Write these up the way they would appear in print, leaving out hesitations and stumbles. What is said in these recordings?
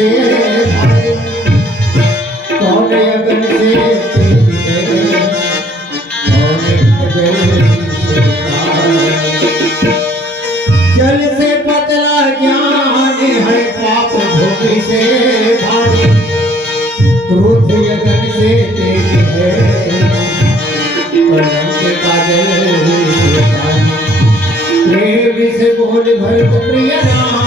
से भाई कौन अगन से तेरी है कौन अगन से जल से पतला ज्ञान है पाप भोगी से भाई क्रोध अगन से तेरी है कलंक काजल प्रेम से बोल भरत प्रिय नाम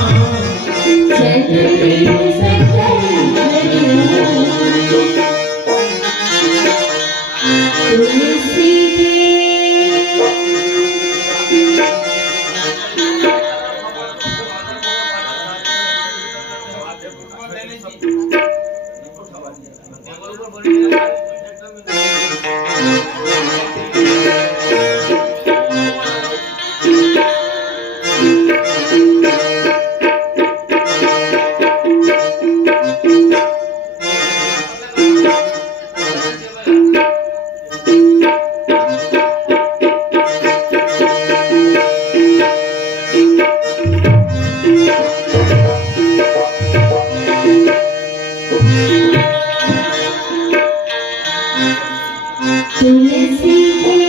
तुलसी के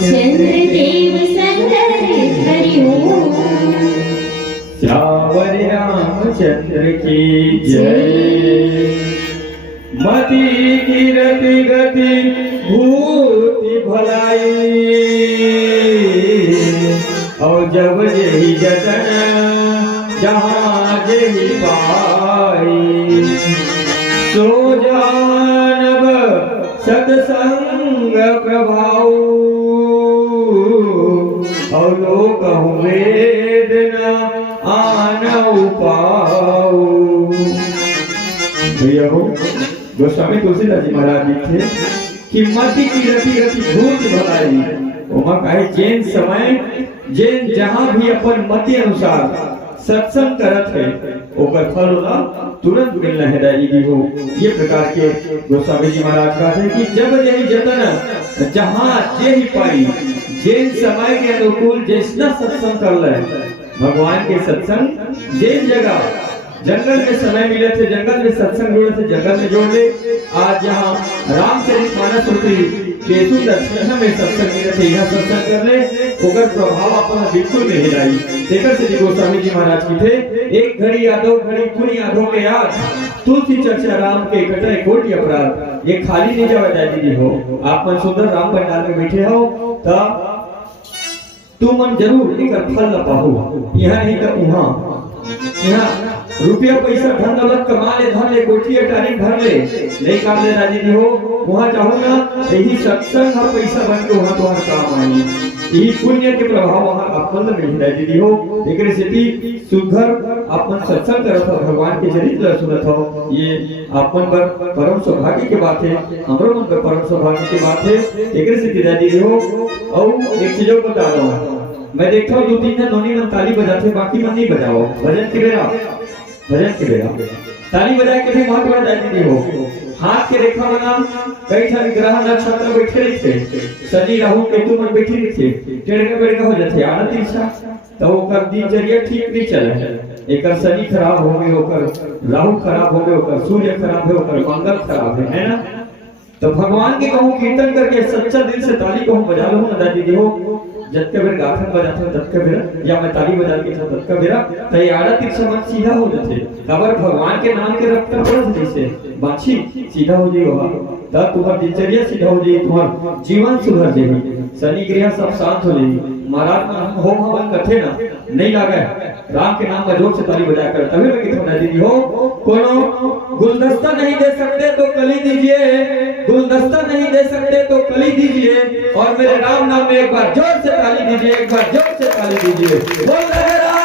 चंद्रदेव सुंदर हरिओ श्यावर रामचंद्र की जय। मति कीरति गति भूति भलाई और जब जही जतन जहाँ जही पाई सो जानब सत्संग प्रभाव और लोक वेदना आनऊ पाऊ। भैया हो गोस्वामी तुलसीदास जी महाराज लिखे कि मति की रति रति भूत भलाई ओमा कहे जैन समय जैन जहां भी अपन मति अनुसार सत्संग करत है ओकर फल होला तुरंत मिलना है दाई जी हो। ये प्रकार के गोस्वामी जी महाराज कहते हैं कि जब यही जतन जहां जे ही पाई जैन समय के अनुकूल जैसना सत्संग कर ले भगवान के सत्संग जैन जगह जंगल में समय मिले थे जंगल में सत्संग जोड़े थे जंगल में जोड़ ले। आज यहाँ रामचरितमानस केतु दक्षिण में सत्संग मिले थे यहाँ सत्संग कर ले ओकर प्रभाव अपना बिल्कुल नहीं लाई। देखकर श्री गोस्वामी जी महाराज की थे एक घड़ी यादव घड़ी कुल यादव के याद तुलसी चर्चा राम के कटे कोटि अपराध ये खाली नहीं जावे दादी हो। आप मन सुंदर राम पंडाल में बैठे हो तब तू मन जरूर एक फल न पाहो यहाँ नहीं तो वहाँ यहाँ रुपया पैसा धन दौलत कमा ले धन ले कोठी अटारी भर ले नहीं काम ले राजी नहीं हो वहाँ चाहो ना यही सत्संग और पैसा बन के वहाँ तुम्हारा काम आई यही पुण्य के प्रभाव वहाँ अपन में राजी नहीं हो। एक स्थिति सुधर अपन सत्संग करत हो भगवान के चरित्र सुनत हो ये अपन पर परम सौभाग्य के बात है हमरो मन पर परम सौभाग्य के बात है। एक स्थिति राजी नहीं हो और एक चीजों बता दो मैं देखता हूँ 2-3 जन नोनी मन ताली बजाते बाकी मन नहीं बजाओ भजन के बेरा ताली बजा के भी महत्व बता दीदी हो। हाथ के रेखा बना कई सारे ग्रह नक्षत्र बैठे रहते, शनि राहु केतु मन बैठी रहते, टेढ़ बेड़ हो जाते आदत इच्छा तो ओकर दिनचर्या ठीक नहीं चले। एकर शनि खराब हो गए, ओकर राहु खराब हो गए, ओकर सूर्य खराब है, ओकर मंगल खराब है ना। तो भगवान के कहूं कीर्तन करके सच्चा दिल से ताली कहूं बजा लो ना दीदी हो। जब के बेर गाथन बजाते हो तब के बेर या मैं ताली बजा के तब के बेर त यारा तीर समझ सीधा हो जाते। खबर भगवान के नाम के रफ्तार बढ़ जैसे बाछी सीधा हो जाई हो तब तुम्हार दिनचर्या सीधा हो जाई, तुम्हार जीवन सुधर जाई, शनि ग्रह सब शांत हो जाई। महाराज में होम हवन करते ना नहीं लागे राम के नाम का जोर से ताली बजा कर तभी मैं कितना दीदी हो। कोनो गुलदस्ता नहीं दे सकते तो कली दीजिए, गुलदस्ता नहीं दे सकते तो कली दीजिए, और मेरे राम नाम में एक बार जोर से ताली दीजिए, एक बार जोर से ताली दीजिए। बोल रहे राम